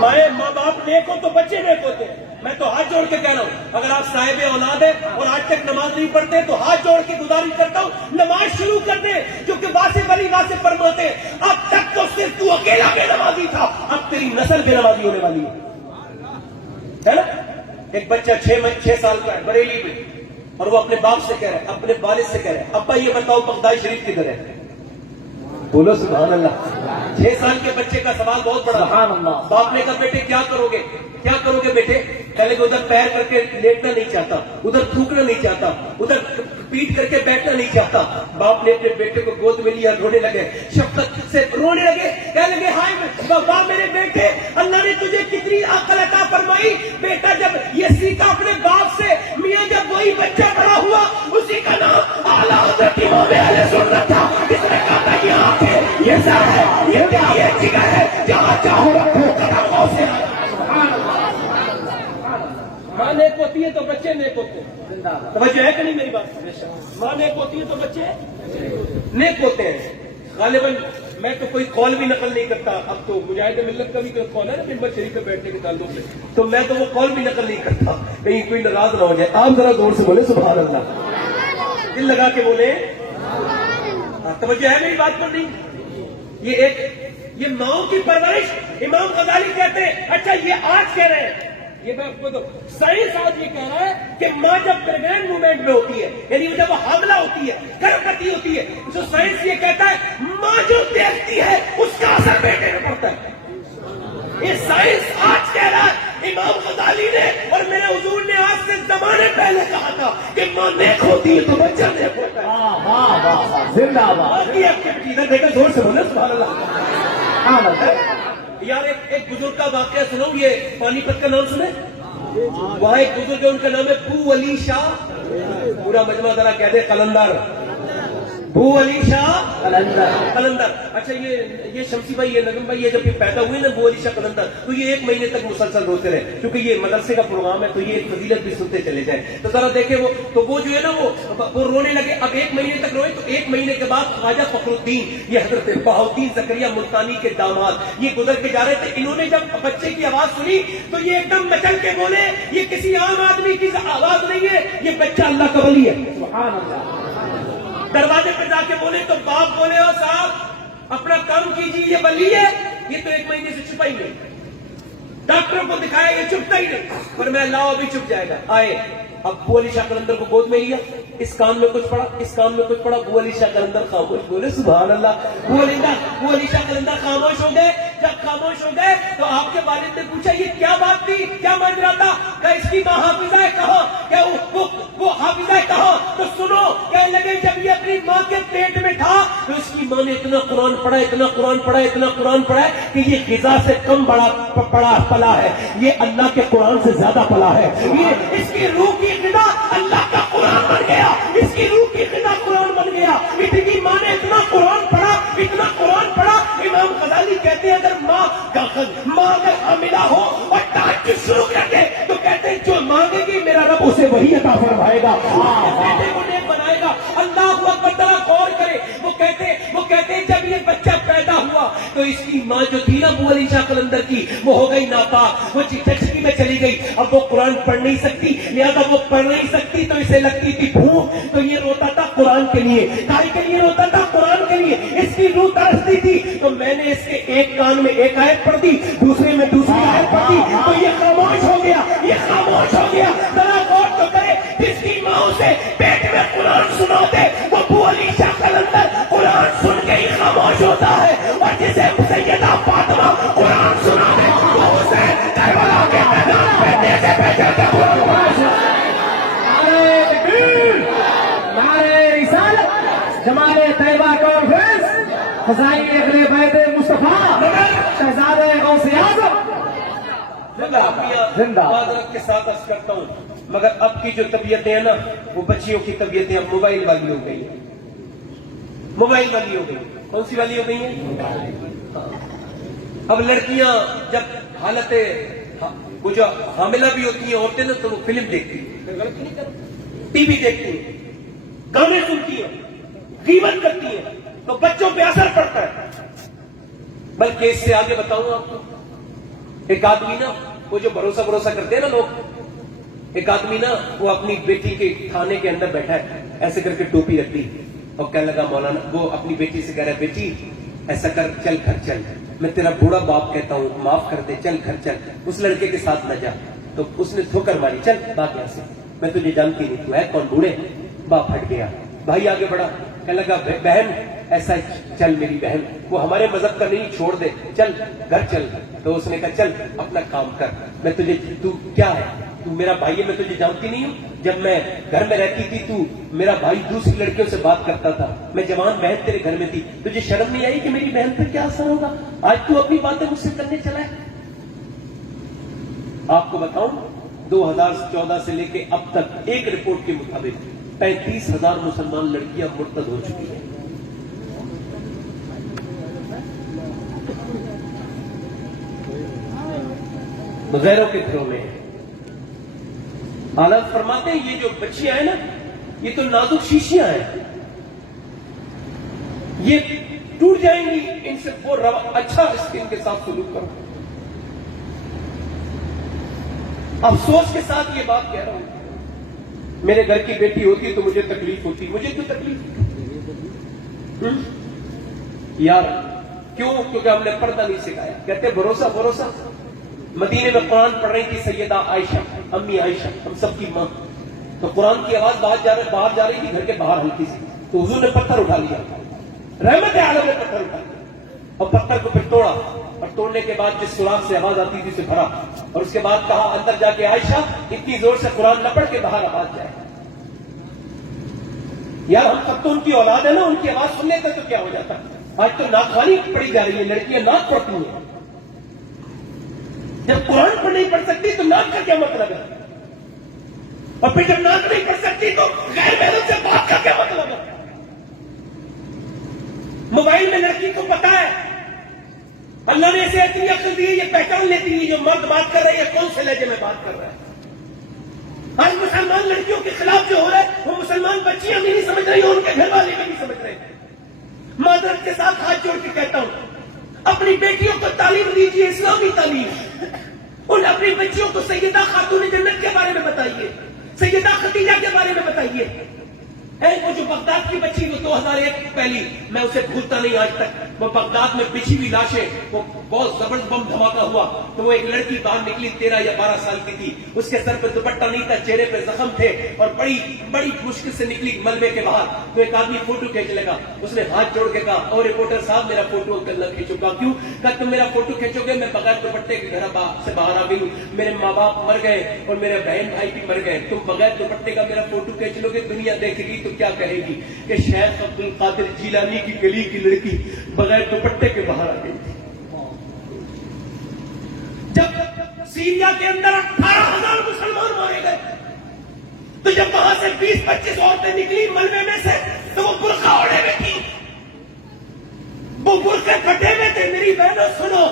ماں باپ نیک ہو تو بچے نیک ہوتے ہیں۔ میں تو ہاتھ جوڑ کے کہہ رہا ہوں، اگر آپ صاحب اولاد ہیں اور آج تک نماز نہیں پڑھتے تو ہاتھ جوڑ کے گزارش کرتا ہوں نماز شروع کر دیں، کیونکہ واصف علی واصف فرماتے ہیں اب تک تو صرف تو اکیلا بے نمازی تھا، اب تیری نسل بے نمازی ہونے والی ہے نا؟ ایک بچہ 6 سال کا ہے بریلی میں، اور وہ اپنے باپ سے کہہ رہا ہے، اپنے والد سے کہہ رہا ہے ابا یہ بتاؤ بغداد شریف کدھر ہے؟ بولو سبحان اللہ۔ 6 سال کے بچے کا سوال بہت بڑا۔ سبحان اللہ۔ باپ نے کہا بیٹے کیا کرو گے، کیا کرو گے بیٹے؟ پہلے کہ ادھر پیر کر کے لیٹنا نہیں چاہتا، ادھر تھوکنا نہیں چاہتا، ادھر پیٹ کر کے بیٹھنا نہیں چاہتا۔ باپ نے اپنے بیٹے کو گود میں لیا، رونے لگے، شفقت سے رونے لگے، کہنے لگے ہائے بابا میرے بیٹے، اللہ نے تجھے کتنی عقل عطا فرمائی۔ بیٹا جب یہ سیکھا اپنے باپ سے، میاں جب وہی بچہ بڑا ہوا، اسی کا نام اعلیٰ حضرت امام اہل سنت تھا، اس نے کہا تھا یہ آنکھ ہے، یہ سر ہے، یہ دل، یہ جگر ہے، جہاں چاہو رکھو قدموں سے۔ ماں نیک ہوتی ہے تو بچے نیک ہوتے ہیں، توجہ ہے کہ نہیں میری بات؟ ماں نیک ہوتی ہے تو بچے نیک ہوتے ہیں۔ غالباً میں تو کوئی قول بھی نقل نہیں کرتا، اب تو مجاہد ملت کا بھی کوئی قول ہے نا ممبر شریف پہ بیٹھنے کے تعلق سے، تو میں تو وہ قول بھی نقل نہیں کرتا، کہیں کوئی ناراض نہ ہو جائے۔ آپ ذرا زور سے بولے سبحان اللہ، دل لگا کے بولے، توجہ ہے میری بات پر نہیں؟ یہ ماؤں کی پرورش امام غزالی کہتے ہیں۔ اچھا یہ آج کہہ رہے ہیں، یہ میں آپ کو تو سائنس آج یہ کہہ رہا ہے کہ ماں جب پریگنینٹ مومنٹ میں ہوتی ہے، یعنی جب وہ حاملہ ہوتی ہے، گربھوتی ہوتی ہے، تو سائنس یہ کہتا ہے ماں جو دیکھتی ہے اس کا اثر بیٹے میں پڑتا ہے۔ یہ سائنس آج کہہ رہا ہے امام غزالی نے اور میرے حضور نے آج سے زمانے پہلے کہا تھا کہ ماں نیک ہوتی ہے تو بچہ نیک ہوتا ہے. واہ واہ واہ زندہ باد باقی ایکٹیویٹی ادھر دیکھیں زور سے بولے سبحان اللہ. سبحان اللہ. یار ایک بزرگ کا واقعہ سنو. یہ پانی پت کا نام سنے؟ وہاں ایک بزرگ ہے، ان کا نام ہے بو علی شاہ. پورا مجمع ذرا کہہ دے قلندر. بو علی شاہ قلندر. اچھا یہ شمسی بھائی، یہ نغم بھائی، یہ جب یہ پیدا ہوئے نا بو علی شاہ قلندر، تو یہ 1 مہینے تک مسلسل روتے رہے، کیونکہ یہ مدرسے کا پروگرام ہے تو یہ ایک فضیلت بھی سنتے چلے جائیں. تو ذرا دیکھیں وہ جو ہے نا وہ رونے لگے. اب 1 مہینے تک روئے تو 1 مہینے کے بعد خواجہ فخر الدین، یہ حضرت بہاؤالدین زکریہ ملتانی کے داماد، یہ گزر کے جا رہے تھے. انہوں نے جب بچے کی آواز سنی تو یہ ایک دم مچل کے بولے یہ کسی عام آدمی کی آواز نہیں ہے، یہ بچہ اللہ کا ولی ہے. سبحان اللہ. دروازے پہ جا کے بولے تو باپ بولے ہو صاحب اپنا کام کیجیے، یہ ولی ہے. یہ تو 1 مہینے سے چھپا ہی نہیں. ڈاکٹروں کو دکھایا یہ چھپتا ہی نہیں، پر میں لاؤ ابھی چھپ جائے گا. آئے اب بو علی شاہ قلندر کو گود میں لیا، اس کان میں کچھ پڑا، اس کان میں کچھ پڑا. بو علی شاہ قلندر خاموش. بولے سبحان اللہ. بو علی شاہ قلندر خاموش ہو گئے. جب خاموش ہو گئے تو آپ کے والد نے پوچھا یہ کیا بات تھی، کیا ماجرا تھا؟ کہ اس کی ماں حافظہ ہے کہاں، کہ وہ حافظہ ہے کہاں؟ تو سنو، کہنے لگے جب یہ اپنی ماں کے پیٹ میں تھا تو اس کی ماں نے اتنا قرآن پڑھا، اتنا قرآن پڑھا، اتنا قرآن پڑھا ہے کہ یہ غذا سے کم بڑا پلا ہے، یہ اللہ کے قرآن سے زیادہ پلا ہے. یہ اس کی روح کی غذا اللہ کا قرآن بن گیا، اس کی روح کی غذا قرآن بن گیا. اتنی ماں نے اتنا قرآن پڑھا، اتنا قرآن پڑھا. امام غزالی کہتے ہیں اگر ماں اگر حاملہ ہو اور تہجد شروع کر دے تو کہتے ہیں جو مانگے گی میرا رب اسے وہی عطا فرمائے گا، بیٹے کو نیک بنائے گا. اللہ اکبر. ذرا غور کرے. وہ کہتے ہیں جب یہ بچہ پیدا ہوا تو اس کی ماں جو تھی نا بو علی شاہ قلندر کی، وہ ہو گئی ناپاک، وہ چچکی میں چلی گئی. اب وہ قرآن پڑھ نہیں سکتی، لہذا وہ پڑھ نہیں سکتی تو اسے لگتی تھی بھوک، تو یہ روتا تھا قرآن کے لیے. کائی کے لیے روتا تھا؟ قرآن کے لیے. اس کی روح ترستی تھی تو میں نے اس کے ایک کان میں ایک آیت پڑھ دی، دوسرے میں دوسری آیت پڑھ دی تو یہ خاموش ہو گیا، یہ خاموش ہو گیا. ذرا غور تو کرے. جس کی ماں اسے پیٹ میں قرآن سناتے وہ بو علی شاہ قلندر قرآن سن کے ہی خاموش ہوتا ہے، اور جسے سیدہ فاطمہ قرآن سنا دے وہ حسین کربلا کے میدان پہ نیزے پہ چل کے قرآن نعرہ تکبیر، نعرہ رسالت، جمال طیبہ کانفرنس، فضائل اہل بیت مصطفیٰ، شہزادہ غوث اعظم زندہ. معذرت کے ساتھ عرض کرتا ہوں مگر اب کی جو طبیعتیں ہیں نا وہ بچیوں کی طبیعتیں اب موبائل والی ہو گئی ہیں. موبائل والی ہو گئی. کون سی والی ہو گئی ہیں؟ اب لڑکیاں جب حالت وہ جو حاملہ بھی ہوتی ہیں عورتیں نا تو وہ فلم دیکھتی ہیں، ٹی وی دیکھتی ہیں، گانے سنتی ہیں، غیبت کرتی ہیں، تو بچوں پہ اثر پڑتا ہے. بلکہ اس سے آگے بتاؤں آپ کو، ایک آدمی نا وہ جو بھروسہ کرتے ہیں نا لوگ، ایک آدمی نا وہ اپنی بیٹی کے کھانے کے اندر بیٹھا ہے، ایسے کر کے ٹوپی رکھ دی اور کہنے لگا مولانا، وہ اپنی بیٹی سے کہہ رہا ہے بیٹی ایسا کر، چل گھر چل، میں تیرا بوڑھا باپ کہتا ہوں معاف کر دے، چل گھر چل، اس لڑکے کے ساتھ نہ جا. تو اس نے ٹھوکر ماری، چل بات یہاں سے، میں تجھے جانتی نہیں، تو ہے کون بوڑھے. باپ ہٹ گیا. بھائی آگے بڑھا، کہنے لگا بہن ایسا چل میری بہن، وہ ہمارے مذہب کا نہیں، چھوڑ دے، چل گھر چل. تو اس نے کہا چل اپنا کام کر، میں تجھے، تو کیا ہے، تو میرا بھائی ہے، میں تجھے جانتی نہیں ہوں. جب میں گھر میں رہتی تھی تو میرا بھائی دوسری لڑکیوں سے بات کرتا تھا، میں جوان بہن تیرے گھر میں تھی، تجھے شرم نہیں آئی کہ میری بہن پر کیا اثر ہوگا؟ آج تو اپنی باتیں مجھ سے کرنے چلا ہے. آپ کو بتاؤں 2014 سے لے کے اب تک ایک رپورٹ کے مطابق 35,000 مسلمان لڑکیاں مرتد ہو چکی ہیں. غیروں کے گھروں میں. حالات فرماتے ہیں یہ جو بچیاں ہیں نا یہ تو نازک شیشیاں ہیں، یہ ٹوٹ جائیں گی، ان سے وہ اچھا اس کے ان کے ساتھ سلوک کرو. افسوس کے ساتھ یہ بات کہہ رہا ہوں، میرے گھر کی بیٹی ہوتی تو مجھے تکلیف ہوتی. مجھے کیوں تکلیف یار؟ کیوں؟ کیونکہ ہم نے پردہ نہیں سکھایا. کہتے بھروسہ. مدینے میں قرآن پڑھ رہی تھی سیدہ عائشہ، امی عائشہ، ہم سب کی ماں. تو قرآن کی آواز باہر جا رہی تھی گھر کے باہر ہلکی سی، تو حضور نے پتھر اٹھا لیا، رحمت عالم نے پتھر اٹھا لیا اور پتھر کو پھر توڑا اور توڑنے کے بعد جس سوراخ سے آواز آتی تھی اسے بھرا اور اس کے بعد کہا اندر جا کے عائشہ اتنی زور سے قرآن نہ پڑھ کے باہر آواز جائے. یار ہم سب تو ان کی اولاد ہے نا, ان کی آواز سن لیتے تو کیا ہو جاتا. آج تو ناخوانی پڑھی جا رہی ہے, لڑکیاں ناک پڑھتی ہیں. جب قرآن پڑھ نہیں پڑھ سکتی تو ناک کا کیا مطلب ہے؟ اور پھر جب ناک نہیں پڑھ سکتی تو غیر محرم سے بات کا کیا مطلب ہے؟ موبائل میں لڑکی کو پتا ہے, اللہ نے اسے اتنی عقل دی ہے, یہ پہچان لیتی ہے جو مرد بات کر رہا ہے یا کون سے لہجے میں بات کر رہا ہے. آج مسلمان لڑکیوں کے خلاف جو ہو رہا ہے وہ مسلمان بچیاں بھی نہیں سمجھ رہی, ان کے گھر والے بھی نہیں سمجھ رہے. معذرت کے ساتھ ہاتھ جوڑ کے کہتا ہوں, اپنی بیٹیوں کو تعلیم دیجیے, اسلامی تعلیم. ان اپنی بچیوں کو سیدہ خاتون جنت کے بارے میں بتائیے, سیدہ خدیجہ کے بارے میں بتائیے. وہ جو بغداد کی بچی وہ 2001 پہلی, میں اسے بھولتا نہیں آج تک. وہ بغداد میں بچھی ہوئی لاشیں, وہ بہت زبردست بم دھماکہ ہوا تو وہ ایک لڑکی باہر نکلی 13 یا 12 سال کی تھی. اس کے سر پہ دوپٹہ نہیں تھا, چہرے پہ زخم تھے اور بڑی بڑی مشکل سے نکلی ملبے کے باہر. تو ایک آدمی فوٹو کھینچنے لگا, اس نے ہاتھ جوڑ کے کہا اور رپورٹر صاحب میرا فوٹو نہ کھینچو. کہا کیوں؟ کہا تم میرا فوٹو کھینچو گے میں بغیر دوپٹے کے گھر سے باہر آ گئی ہوں, میرے ماں باپ مر گئے اور میرے بہن بھائی بھی مر گئے, تم بغیر دوپٹے کا میرا فوٹو کھینچ لو گے, دنیا دیکھے گی تو کیا کہے گی کہ شیخ عبد القادر جیلانی کی گلی کی لڑکی بغیر دوپٹے کے باہر آ گئی تھی. جب سیریا کے اندر 18,000 مسلمان مارے گئے تو جب وہاں سے 20-25 عورتیں نکلی ملبے میں سے تو وہ برقع اوڑھے ہوئے تھی, وہ برقعے پھٹے ہوئے تھے. میری بہنوں سنو,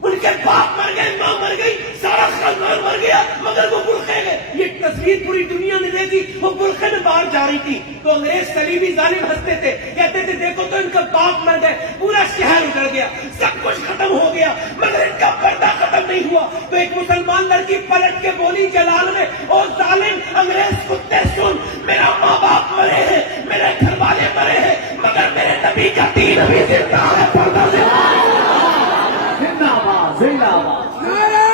ان کے باپ مر گئے, ماں مر گئی, سارا خاندان مر گیا, مگر وہ برقعے گئے. یہ تصویر پوری دنیا نے دیکھی, وہ برقعے میں باہر جا رہی تھی تو انگریز صلیبی ظالم ہنستے تھے, کہتے تھے دیکھو تو ان کا باپ مر گئے, پورا شہر اجڑ گیا, سب کچھ ختم ہو گیا, مگر ان کا پردہ ختم نہیں ہوا. تو ایک مسلمان لڑکی پلٹ کے بولی جلال میں, او ظالم انگریز کتے سن, میرا ماں باپ مرے ہیں, میرے گھر والے مرے ہیں, مگر میرے نبی کا دین ابھی زندہ ہے. پردہ زندہ ہے. نعرہ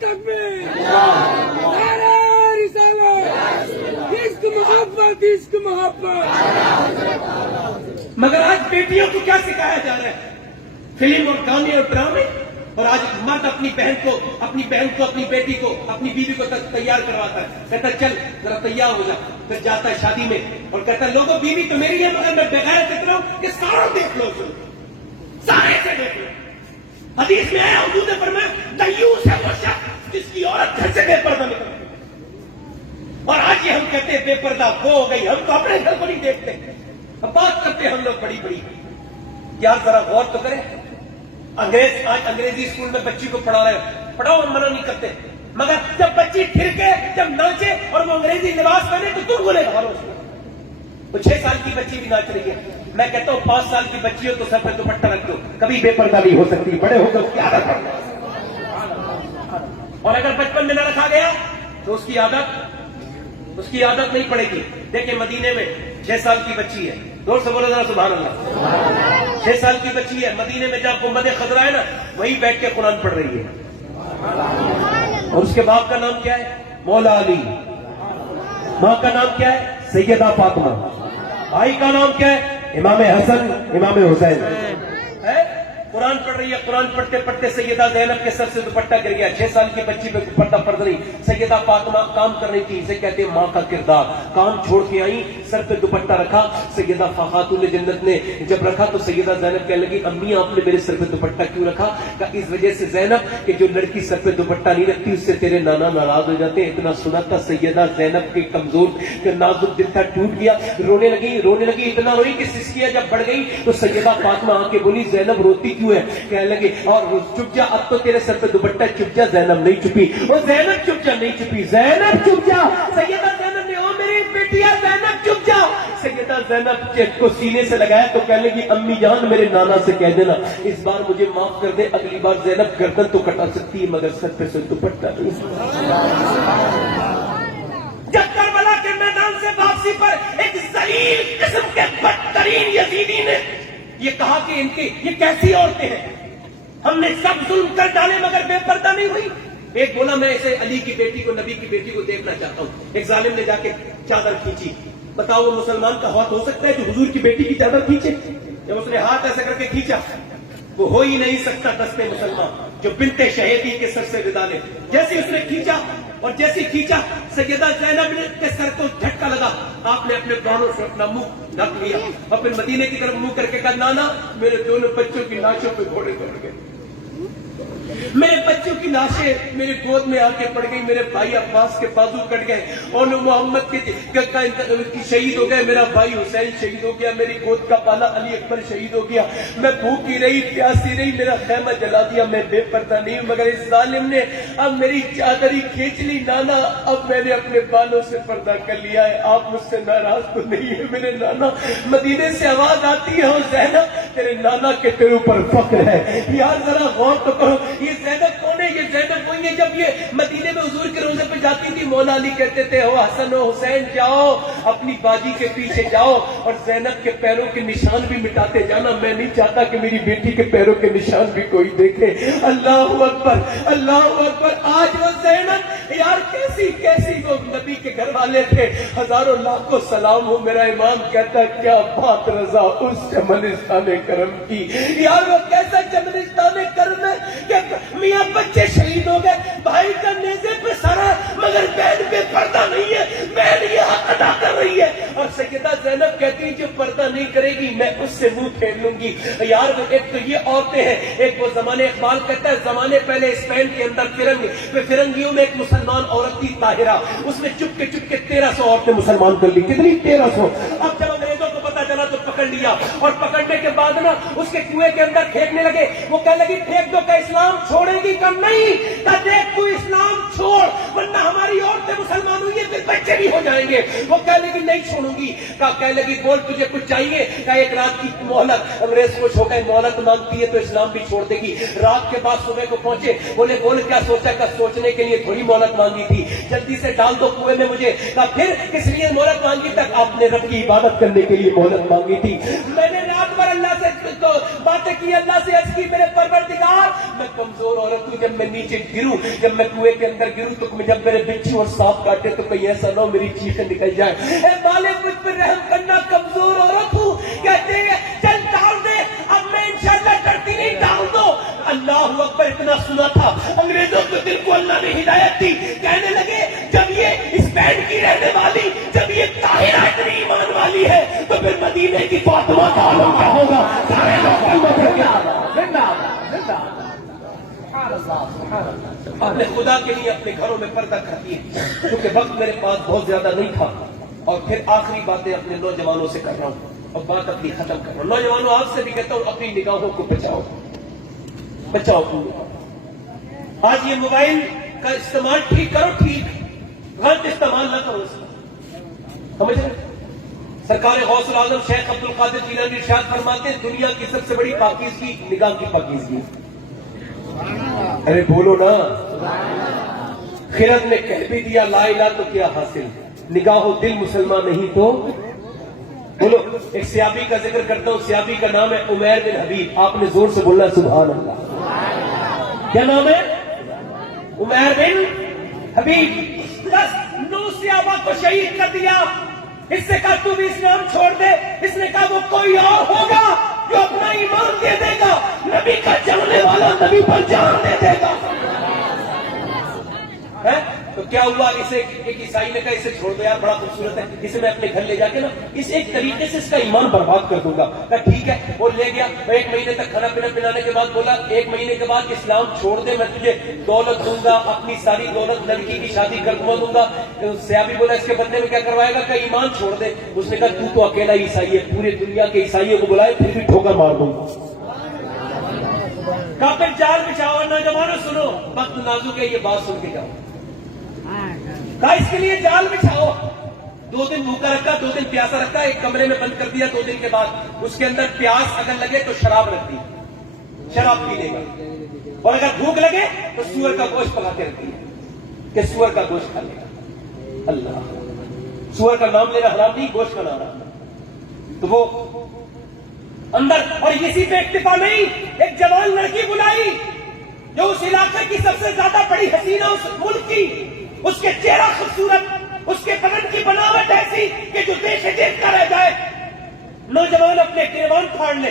تکبیر, نعرہ رسالت, عشق محبت, عشق محبت. مگر آج بیٹیوں کو کیا سکھایا جا رہا ہے؟ فلم اور گانے اور ڈرامے. اور آج مرد اپنی بہن کو, اپنی بیٹی کو, اپنی بیوی کو تیار کرواتا ہے, کہتا ہے چل ذرا تیار ہو جا, پھر جاتا ہے شادی میں اور کہتا ہے لوگوں بیوی تو میری ہے مگر میں بغیر دیکھ رہا ہوں کہ سارا دیکھ لو, سارے سے دیکھ لو. حدیث میں ہے حضور نے فرمایا دیوس ہے وہ شخص جس کی عورت گھر سے بے پردہ نکلتی. اور آج یہ ہم کہتے ہیں بے پردہ وہ ہو گئی, ہم تو اپنے گھر کو نہیں دیکھتے. اب بات کرتے ہیں ہم لوگ بڑی بڑی. یار ذرا غور تو کریں, انگریز آج انگریزی اسکول میں بچی کو پڑھا رہے ہیں, پڑھاؤ ہم منع نہیں کرتے, مگر جب بچی ٹھرکے, جب ناچے اور وہ انگریزی لباس پہنے تو تم بولے بھارو. وہ 6 سال کی بچی بھی ناچ رہی ہے. میں کہتا ہوں 5 سال کی بچی ہو تو سر پہ دوپٹہ رکھ دو, کبھی بے پردہ نہیں ہو سکتی, بڑے ہو کر اس کی عادت پڑ جائے. اور اگر بچپن میں نہ رکھا گیا تو اس کی عادت نہیں پڑے گی. دیکھیں مدینے میں 6 سال کی بچی ہے, زور سے بولو ذرا سبحان اللہ. 6 سال کی بچی ہے, مدینے میں جہاں گنبد خضرا ہے نا وہیں بیٹھ کے قرآن پڑھ رہی ہے. اور اس کے باپ کا نام کیا ہے؟ مولا علی. ماں کا نام کیا ہے؟ سیدہ فاطمہ. بھائی کا نام کیا ہے؟ امام حسن, امام حسین. قرآن پڑھ رہی ہے, قرآن پڑھتے پڑھتے سیدہ زینب کے سر سے دوپٹہ گر گیا. 6 سال کی بچی پہ دوپٹہ فرض نہیں. سیدہ فاطمہ کام کر رہی تھی, اسے کہتے ہیں ماں کا کردار. کام چھوڑ کے آئی, سر پہ دوپٹہ رکھا. سیدہ خاتون جنت نے جب رکھا تو سیدہ زینب کہنے لگی امی آپ نے میرے سر پہ دوپٹہ کیوں رکھا؟ کہ اس وجہ سے زینب کہ جو لڑکی سر پہ دوپٹہ نہیں رکھتی اس سے تیرے نانا ناراض ہو جاتے ہیں. اتنا سنا تھا سیدہ زینب کے کمزور کہ نازک دل تھا, ٹوٹ گیا, رونے لگی. اتنا روئی کہ سسکیاں جب بڑھ گئی تو سیدہ فاطمہ آ کے بولی زینب روتی کیوں ہے؟ کہنے لگے اور چپ جا, اب تو تیرے سر پہ دوپٹہ, چپ جا. زینب نہیں چپی, وہ زینب چپ جا نہیں چپی, زینب چپ جا. سیدہ زینب نے او میری بیٹیا زینب چپ جا. سیدہ زینب کو سینے سے لگایا تو کہنے لگی امی جان میرے نانا سے کہہ دینا اس بار مجھے معاف کر دے, اگلی بار زینب گردن تو کٹا سکتی ہے مگر سر پہ سے دوپٹہ نہیں. جب کربلا کے میدان سے واپسی پر ایک ذلیل قسم کے بدترین یزیدی نے یہ کہا کہ ان کی یہ کیسی عورتیں ہیں, ہم نے سب ظلم کر ڈالے مگر بے پردہ نہیں ہوئی. ایک بولا میں اسے علی کی بیٹی کو, نبی کی بیٹی کو دیکھنا چاہتا ہوں. ایک ظالم نے جا کے چادر کھینچی. بتاؤ وہ مسلمان کا ہاتھ ہو سکتا ہے جو حضور کی بیٹی کی چادر کھینچے؟ جب اس نے ہاتھ ایسا کر کے کھینچا وہ ہو ہی نہیں سکتا دستے مسلمان جو بنت شہیدی کے سر سے ودا لے. جیسے اس نے کھینچا اور جیسے کھینچا سیدہ زینب کے سر کو جھٹکا لگا. آپ نے اپنے پرانوں سے اپنا منہ ڈھک لیا اور پھر مدینے کی طرف منہ کر کے کہا نانا میرے دونوں بچوں کی لاشوں پہ گھوڑے دوڑ گئے. میرے بچوں کی لاشیں میرے گود میں آ کے پڑ گئی. میرے بھائی عباس کے بازو کٹ گئے اور محمد کی شہید ہو گئے. میرا بھائی حسین شہید ہو گیا. میری گود کا پالا علی اکبر شہید ہو گیا. میں بھوکی رہی پیاسی رہی. میرا خیمہ جلا دیا. میں بے پردہ نہیں ہوں مگر اس ظالم نے اب میری چادری کھینچ لی. نانا اب میں نے اپنے بالوں سے پردہ کر لیا ہے. آپ مجھ سے ناراض تو نہیں ہے میرے نانا؟ مدینے سے آواز آتی ہے زینب تیرے نانا کے تیرے اوپر فخر ہے. یار ذرا غور تو کرو یہ زینب کون ہے؟ یہ زینب وہی ہے جب یہ مدینے میں حضور کے روزے پہ جاتی تھی مولا علی کہتے تھے ہو حسن و حسین جاؤ اپنی باجی کے پیچھے جاؤ اور زینب کے پیروں کے نشان بھی مٹاتے جانا. میں نہیں چاہتا کہ میری بیٹی کے پیروں کے نشان بھی کوئی دیکھے. اللہ اکبر اللہ اکبر. آج وہ زینب یار کیسی وہ نبی کے گھر والے تھے. ہزاروں لاکھوں سلام ہو. میرا امام کہتا کیا بات رضا اس چمنستان کرم کی. یار وہ کیسا چمنستان کرم ہے کہ میاں بچے شہید ہو گئے. بھائی کا نیزے پہ سارا مگر بہن پہ پردہ نہیں ہے. بہن یہ حق ادا کر رہی ہے اور سیدہ زینب کہتی ہے جو پردہ نہیں کرے گی میں اس سے منہ پھیر لوں گی. یار ایک تو یہ عورتیں ہیں. ایک وہ زمانے اقبال کہتا ہے زمانے پہلے اسپین کے اندر فرنگیوں میں ایک مسلمان عورت تھی طاہرہ. اس نے چپ کے 1300 عورتیں مسلمان کر لی. کتنی؟ 1300. اب جب انگریزوں کو پتا چلا تو پکڑ لیا اور پکڑنے کے بعد نا اس کے کنویں کے اندر پھینکنے لگے. وہ کہنے لگی پھینک دو. کہ اسلام چھوڑے گی کم نہیں کہ دیکھ تو اسلام چھوڑ ورنہ ہماری عورتیں مسلمان ہوئی ہیں پھر بچے بھی ہو جائیں گے. وہ کہنے لگی نہیں چھوڑوں گی. کہنے لگی بول تجھے کچھ چاہیے؟ کہ ایک رات کی مہلت. انگریز خوش ہو گئے مہلت مانگتی ہے تو اسلام بھی چھوڑ دے گی. رات کے بعد صبح کو پہنچے بولے بول کیا سوچا؟ کہ سوچنے کے لیے تھوڑی مہلت مانگی تھی جلدی سے ڈال دو کنویں میں مجھے. کہا پھر کس لیے مہلت مانگی؟ تک آپ نے رب کی عبادت کرنے کے لیے مہلت مانگی تھی. میں نے رات بھر اللہ سے باتیں کی اللہ سے عرض کی میرے پروردگار میں کمزور عورت ہوں. جب میں نیچے گروں جب میں کنویں کے اندر گروں تو جب میرے بچھو اور سانپ کاٹے تو کہیں ایسا نہ ہو میری چیخیں نکل جائے. اے مالک مجھ پر رحم کرنا کمزور عورت ہوں. کہتے ہیں چل ڈال دے. اب میں انشاءاللہ ڈرتی نہیں ڈال دو. اللہ اکبر. اتنا سنا تھا انگریزوں کے دل کو اللہ نے ہدایت دی. کہنے لگے جب یہ اسپین کی رہنے والی جب یہ طاہرہ اتنی ایمان والی ہے تو پھر مدینے کی فاطمہ کا عالم کیا ہوگا؟ سارے لوگ اپنے خدا کے لیے اپنے گھروں میں پردہ کرتی ہے. کیونکہ وقت میرے پاس بہت زیادہ نہیں تھا اور پھر آخری باتیں اپنے نوجوانوں سے کر رہا ہوں اور بات اپنی ختم کر رہا ہوں. نوجوانوں آپ سے بھی کہتا ہوں اپنی نگاہوں کو بچاؤ بچاؤ. آج یہ موبائل کا استعمال ٹھیک کرو ٹھیک غلط استعمال نہ کرو. اس کا سمجھ رہے؟ سرکار غوث العظم شیخ عبد القادر جیلانی ارشاد فرماتے ہیں دنیا کی سب سے بڑی پاکیزگی نگاہ کی پاکیزگی. ارے بولو نا. خرد نے کہہ بھی دیا لا الہ تو کیا حاصل. نگاہ و دل مسلمان نہیں تو بولو. ایک صحابی کا ذکر کرتا ہوں. صحابی کا نام ہے عمیر بن حبیب. آپ نے زور سے بولنا سبحان اللہ. کیا نام ہے؟ عمیر بن حبیب. 9 صحابہ کو شہید کر دیا. اس سے کہا تو بھی اسلام چھوڑ دے. اس نے کہا وہ کوئی اور ہوگا جو اپنا ایمان دے دے گا. نبی کا چلنے والا نبی پر جان دے دے گا. تو کیا ہوا؟ اسے ایک عیسائی نے کہا اسے چھوڑ دو یار بڑا خوبصورت ہے اسے میں اپنے گھر لے جا کے نا اس ایک طریقے سے اس کا ایمان برباد کر دوں گا. کہا ٹھیک ہے. وہ لے گیا. 1 مہینے تک کھانا پینا پلانے کے بعد بولا 1 مہینے کے بعد اسلام چھوڑ دے میں تجھے دولت دوں گا. اپنی ساری دولت لڑکی کی شادی کروا دوں گا. صحابی بولا اس کے بدلے میں کیا کروائے گا؟ کہ ایمان چھوڑ دے. اس نے کہا تو اکیلا عیسائی ہے پوری دنیا کے عیسائیوں کو بلائے پھر بھی ٹھوکر مار دوں گا. کہا پھر جال بچھاؤ. نوجوانوں سنو وقت نازک ہے یہ بات سن کے جاؤ. کہا اس کے لیے جال بچھاؤ. 2 دن بھوکا رکھا 2 دن پیاسا رکھا. ایک کمرے میں بند کر دیا. 2 دن کے بعد اس کے اندر پیاس اگر لگے تو شراب رکھ دی. شراب پی لے گا. اور اگر بھوک لگے تو سور کا گوشت پکا کے رکھ دیا کہ سور کا گوشت کھا لے گا. اللہ سور کا نام لینا حرام نہیں گوشت کا نام. تو وہ اندر اور اسی پہ اکتفا نہیں. ایک جوان لڑکی بلائی جو اس علاقے کی سب سے زیادہ بڑی حسینہ اس ملک کی. اس کے چہرہ خوبصورت اس کے بدن کی بناوٹ ایسی کہ جو دیکھ دیکھتا رہ جائے. نوجوان اپنے گریبان پھاڑ لے